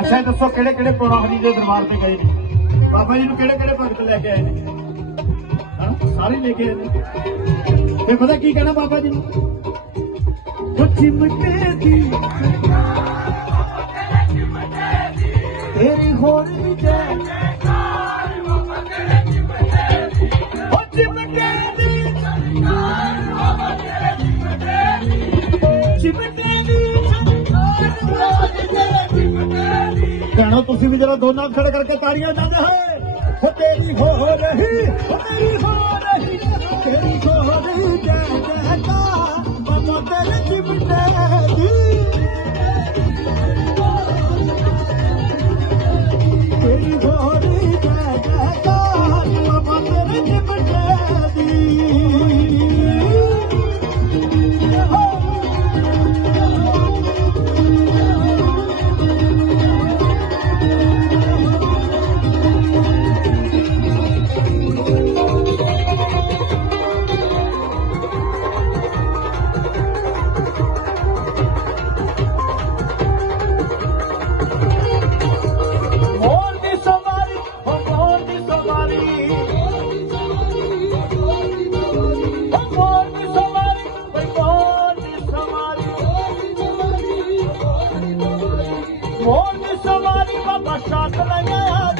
ਅੱਛਾ ਇਹ ਦੱਸੋ ਕਿਹੜੇ ਕਿਹੜੇ ਪੁਰਾਣੇ ਜੀ ਦੇ ਦਰਬਾਰ ਤੇ ਗਏ ਨੇ ਬਾਬਾ ਜੀ ਨੂੰ ਕਿਹੜੇ ਕਿਹੜੇ ਭਗਤ ਲੈ ਕੇ ਆਏ ਨੇ ਹਾਂ ਸਾਰੇ ਲੈ ਕੇ ਆਏ ਨੇ ਤੇ ਪਤਾ ਕੀ ਕਹਿਣਾ ਬਾਬਾ ਜੀ ਨੂੰ ਉਹ ਚਿਮਟੇ ਦੀ ਤੇਰੀ ਹੋਰ ਵੀ ਜੈ ਉਹ ਚਿਮਟੇ ਦੀ ਚਿਮਟੇ ਭੈਣੋ, ਤੁਸੀਂ ਵੀ ਜਰਾ ਦੋਨਾਂ ਖੜੇ ਕਰਕੇ ਤਾੜੀਆਂ ਜਾਂਦੇ ਹੋਏ ਹੋ ਤੇਰੀ ਹੋ ਹੋ ਰਹੀ, ਹੋ ਤੇਰੀ ਹੋ ਰਹੀ, ਤੇਰੀ ਹੋ ਰਹੀ, ਜੈ bashakla ya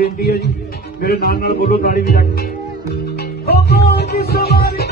ਬੇਨਤੀ ਹੈ ਜੀ। ਮੇਰੇ ਨਾਲ ਨਾਲ ਬੋਲੋ ਤਾੜੀ ਵਜਾ ਕੇ ਓ ਮੋਰ ਦੀ ਸਵਾਰੀ